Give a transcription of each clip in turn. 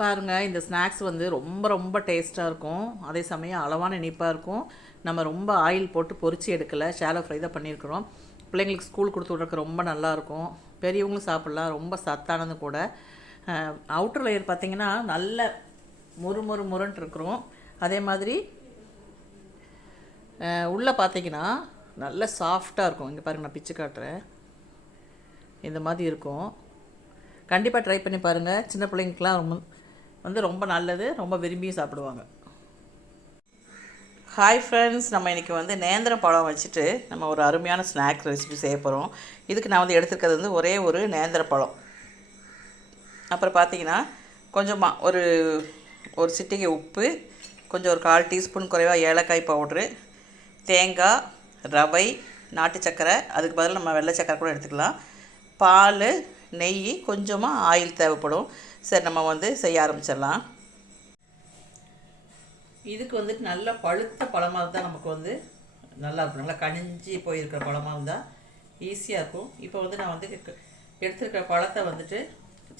பாருங்கள் இந்த ஸ்நாக்ஸ் வந்து ரொம்ப ரொம்ப டேஸ்ட்டாக இருக்கும். அதே சமயம் அளவான இனிப்பாக இருக்கும். நம்ம ரொம்ப ஆயில் போட்டு பொறிச்சு எடுக்கலை ஷாலோ ஃப்ரை தான் பண்ணியிருக்கிறோம். பிள்ளைங்களுக்கு ஸ்கூல் கொடுத்து விட்றதுக்கு ரொம்ப நல்லாயிருக்கும் பெரியவங்களும் சாப்பிட்லாம் ரொம்ப சத்தானது கூட. அவுட்டர் லேயர் பார்த்திங்கன்னா நல்ல முறு முறு முருன்ட்டு இருக்கிறோம். அதே மாதிரி உள்ளே பார்த்தீங்கன்னா நல்ல சாஃப்டாக இருக்கும். இங்கே பாருங்கள் நான் பிச்சு காட்டுறேன். இந்த மாதிரி இருக்கும். கண்டிப்பாக ட்ரை பண்ணி பாருங்கள் சின்ன பிள்ளைங்களுக்குலாம் ரொம்ப வந்து ரொம்ப நல்லது ரொம்ப விரும்பியும் சாப்பிடுவாங்க. ஹாய் ஃப்ரெண்ட்ஸ் நம்ம இன்றைக்கி வந்து நேந்திர பழம் வச்சுட்டு நம்ம ஒரு அருமையான ஸ்நாக் ரெசிபி செய்ய போகிறோம் இதுக்கு நான் வந்து எடுத்துருக்கிறது வந்து ஒரே ஒரு நேந்திர பழம். அப்புறம் பார்த்தீங்கன்னா கொஞ்சமாக ஒரு ஒரு சிட்டிகை உப்பு கொஞ்சம் ஒரு கால் டீஸ்பூன் குறைவாக ஏலக்காய் பவுட்ரு தேங்காய் ரவை நாட்டு சக்கரை அதுக்கு பதில் நம்ம வெள்ளை சக்கரை கூட எடுத்துக்கலாம். பால் நெய் கொஞ்சமாக ஆயில் தேவைப்படும். சரி நம்ம வந்து செய்ய ஆரம்பிச்சிடலாம். இதுக்கு வந்துட்டு நல்ல பழுத்த பழமாக இருந்தால் நமக்கு வந்து நல்லா இருக்கும். நல்லா கனிஞ்சி போயிருக்கிற பழமாக இருந்தால் ஈஸியாக இருக்கும். இப்போ வந்து நான் வந்து எடுத்துருக்கிற எடுத்திருக்கிற பழத்தை வந்துட்டு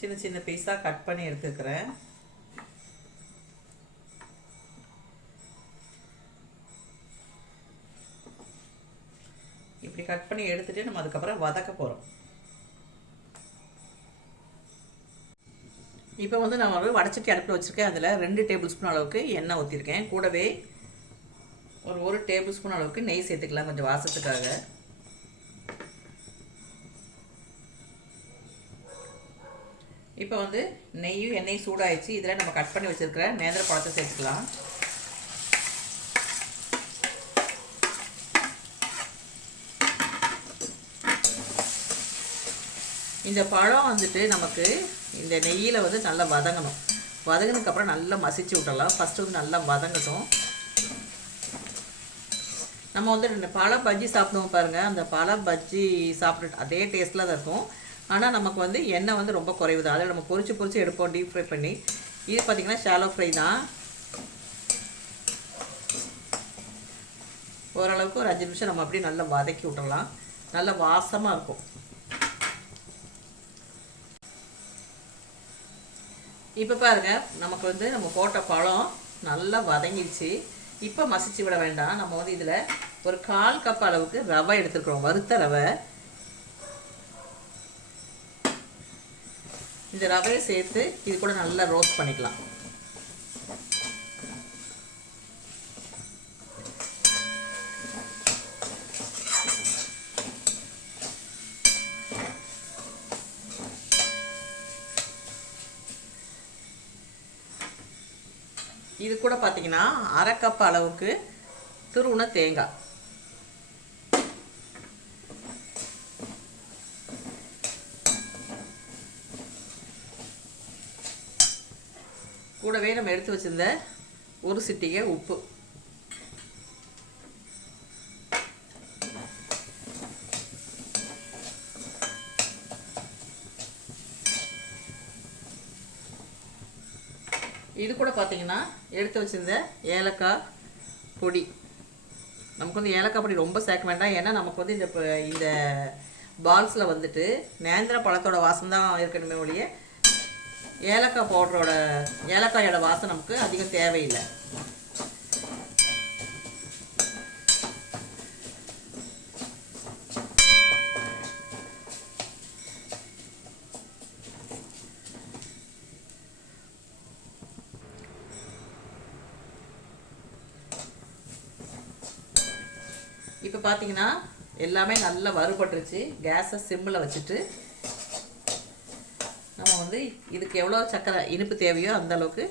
சின்ன சின்ன பீஸாக கட் பண்ணி எடுத்துருக்கிறேன். இப்படி கட் பண்ணி எடுத்துகிட்டு நம்ம அதுக்கப்புறம் வதக்க போகிறோம் இப்போ வந்து நான் ஒரு வடச்சட்டி அடுப்பில் வச்சுருக்கேன். அதில் ரெண்டு டேபிள் ஸ்பூன் அளவுக்கு எண்ணெய் ஊற்றிருக்கேன் கூடவே ஒரு ஒரு டேபிள் ஸ்பூன் அளவுக்கு நெய் சேர்த்துக்கலாம் கொஞ்சம் வாசத்துக்காக. இப்போ வந்து நெய்யும் எண்ணெயும் சூடாயிடுச்சு. இதில் நம்ம கட் பண்ணி வச்சுருக்கிற நேந்திர பழத்தை சேர்த்துக்கலாம். இந்த பழம் வந்துட்டு நமக்கு இந்த நெய்யில் வந்து நல்லா வதங்கணும். வதங்கினதுக்கப்புறம் நல்லா மசிச்சு விட்டலாம் ஃபஸ்ட்டு வந்து நல்லா வதங்கட்டும். நம்ம வந்து ரெண்டு பழ பஜ்ஜி சாப்பிடுவோம் பாருங்கள் அந்த பழ பஜ்ஜி சாப்பிட்டு அதே டேஸ்ட்டில் தான் இருக்கும். ஆனால் நமக்கு வந்து எண்ணெய் வந்து ரொம்ப குறைவு தான் அதில் நம்ம பொரிச்சு பொறிச்சு எடுப்போம் டீப் ஃப்ரை பண்ணி. இது பார்த்திங்கன்னா ஷாலோ ஃப்ரை தான். ஓரளவுக்கு ஒரு அஞ்சு நிமிஷம் நம்ம அப்படியே நல்லா வதக்கி விட்டுறலாம். நல்லா வாசமாக இருக்கும். இப்போ பாருங்க நமக்கு வந்து நம்ம போட்ட பழம் நல்லா வதங்கிடுச்சு இப்போ மசிச்சு விட வேண்டாம். நம்ம வந்து இதில் ஒரு கால் கப் அளவுக்கு ரவை எடுத்துருக்குறோம் வறுத்த ரவை. இந்த ரவையை சேர்த்து இது கூட நல்லா ரோஸ்ட் பண்ணிக்கலாம். இது கூட பார்த்தீங்கன்னா அரை கப் அளவுக்கு துருவுன தேங்காய். கூடவே நம்ம எடுத்து வச்சிருந்த ஒரு சிட்டிகை உப்பு. இது கூட பார்த்தீங்கன்னா எடுத்து வச்சிருந்த ஏலக்காய் பொடி. நமக்கு வந்து ஏலக்காய் பொடி ரொம்ப சேர்க்க வேண்டாம். ஏன்னா நமக்கு வந்து இந்த இந்த பால்ஸில் வந்துட்டு நேந்திர பழத்தோட வாசம் தான் இருக்கணுமே ஒழிய ஏலக்காய் பவுடரோட ஏலக்காயோட வாசம் நமக்கு அதிகம் தேவையில்லை. இப்போ பார்த்தீங்கன்னா எல்லாமே நல்லா வறுபட்டுருச்சு. கேஸை சிம்மில் வச்சுட்டு நம்ம வந்து இதுக்கு எவ்வளோ சக்கரை இனிப்பு தேவையோ அந்த அளவுக்கு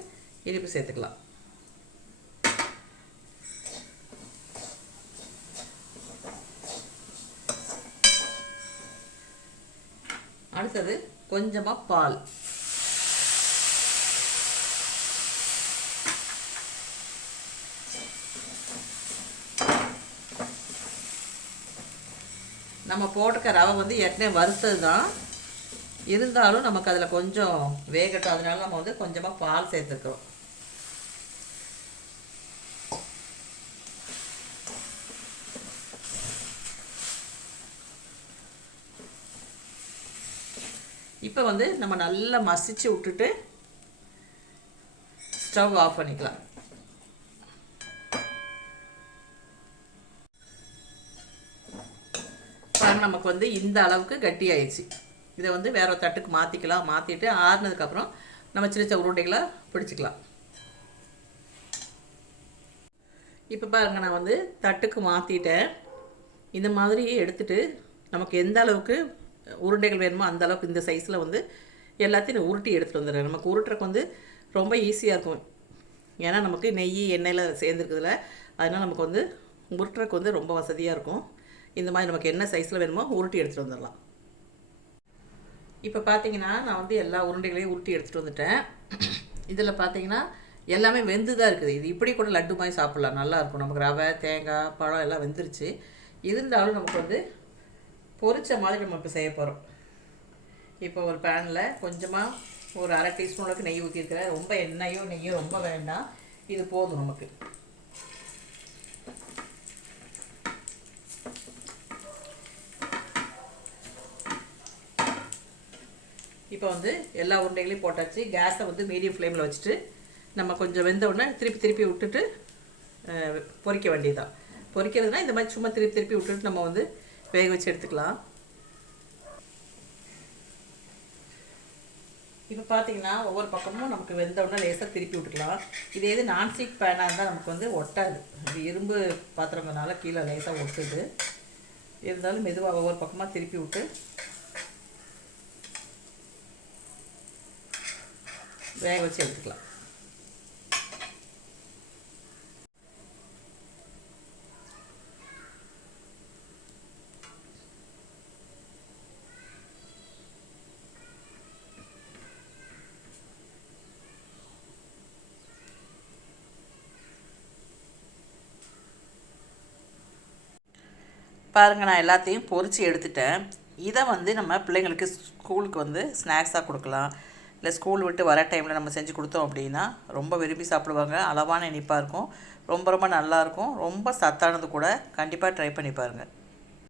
இனிப்பு சேர்த்துக்கலாம். அடுத்தது கொஞ்சமாக பால். நம்ம போட்டிருக்க ரவை வந்து ஏற்கனவே வறுத்தது தான். இருந்தாலும் நமக்கு அதில் கொஞ்சம் வேகட்டும். அதனால நம்ம வந்து கொஞ்சமாக பால் சேர்த்துக்கிறோம். இப்போ வந்து நம்ம நல்லா மசிச்சு விட்டுட்டு ஸ்டவ் ஆஃப் பண்ணிக்கலாம். பாருங்க நமக்கு வந்து இந்த அளவுக்கு கட்டி ஆயிடுச்சு இதை வந்து வேற தட்டுக்கு மாற்றிக்கலாம் மாற்றிட்டு ஆறுனதுக்கப்புறம் நம்ம சின்ன சின்ன உருண்டைகளை பிடிச்சிக்கலாம். இப்போ பாருங்க நான் வந்து தட்டுக்கு மாற்றிட்டேன் இந்த மாதிரி எடுத்துகிட்டு நமக்கு எந்த அளவுக்கு உருண்டைகள் வேணுமோ அந்த அளவுக்கு இந்த சைஸில் வந்து எல்லாத்தையும் நான் உருட்டி எடுத்துகிட்டு வந்துடுறேன். நமக்கு உருட்டுறக்கு வந்து ரொம்ப ஈஸியாக இருக்கும். ஏன்னா நமக்கு நெய் எண்ணெயில் சேர்ந்துருக்குதுல அதனால் நமக்கு வந்து உருட்டுறக்கு வந்து ரொம்ப வசதியாக இருக்கும். இந்த மாதிரி நமக்கு என்ன சைஸில் வேணுமோ உருட்டி எடுத்துகிட்டு வந்துடலாம். இப்போ பார்த்தீங்கன்னா நான் வந்து எல்லா உருண்டைகளையும் உருட்டி எடுத்துகிட்டு வந்துட்டேன். இதில் பார்த்தீங்கன்னா எல்லாமே வெந்து தான் இருக்குது. இது இப்படி கூட லட்டு மாதிரி சாப்பிட்லாம். நல்லாயிருக்கும் நமக்கு ரவை தேங்காய் பழம் எல்லாம் வெந்துருச்சு. இருந்தாலும் நமக்கு வந்து பொரிச்ச மாதிரி நம்ம இப்போ செய்ய போகிறோம் இப்போ ஒரு பேனில் கொஞ்சமாக ஒரு அரை டீஸ்பூன் அளவுக்கு நெய் ஊற்றிருக்கிறேன் ரொம்ப எண்ணெயோ நெய்யோ ரொம்ப வேண்டாம். இது போதும் நமக்கு. இப்போ வந்து எல்லா உருண்டைகளையும் போட்டாச்சு. கேஸை வந்து மீடியம் ஃப்ளேமில் வச்சுட்டு நம்ம கொஞ்சம் வெந்த உடனே திருப்பி திருப்பி விட்டுட்டு பொறிக்க வேண்டியதுதான். பொறிக்கிறதுனா இந்த மாதிரி சும்மா திருப்பி திருப்பி விட்டுட்டு நம்ம வந்து வேக வச்சு எடுத்துக்கலாம். இப்போ பார்த்தீங்கன்னா ஒவ்வொரு பக்கமும் நமக்கு வெந்த உடனே லேசாக திருப்பி விட்டுக்கலாம். இதே இது நான்ஸ்டிக் பேனாக இருந்தால் நமக்கு வந்து ஒட்டாது. இது இரும்பு பாத்திரங்கிறனால கீழே லேசாக ஒட்டுது. இருந்தாலும் மெதுவாக ஒவ்வொரு பக்கமாக திருப்பி விட்டு வேக வச்சு எடுத்துக்கலாம். பாருங்கள் நான் எல்லாத்தையும் பொரிச்சு எடுத்துட்டேன். இதை வந்து நம்ம பிள்ளைங்களுக்கு ஸ்கூலுக்கு வந்து ஸ்நாக்ஸாக கொடுக்கலாம். இல்லை ஸ்கூல் விட்டு வர டைமில் நம்ம செஞ்சு கொடுத்தோம் அப்படின்னா ரொம்ப விரும்பி சாப்பிடுவாங்க. அளவான இனிப்பாக இருக்கும். ரொம்ப ரொம்ப நல்லாயிருக்கும் ரொம்ப சத்தானது கூட கண்டிப்பாக ட்ரை பண்ணி பாருங்கள்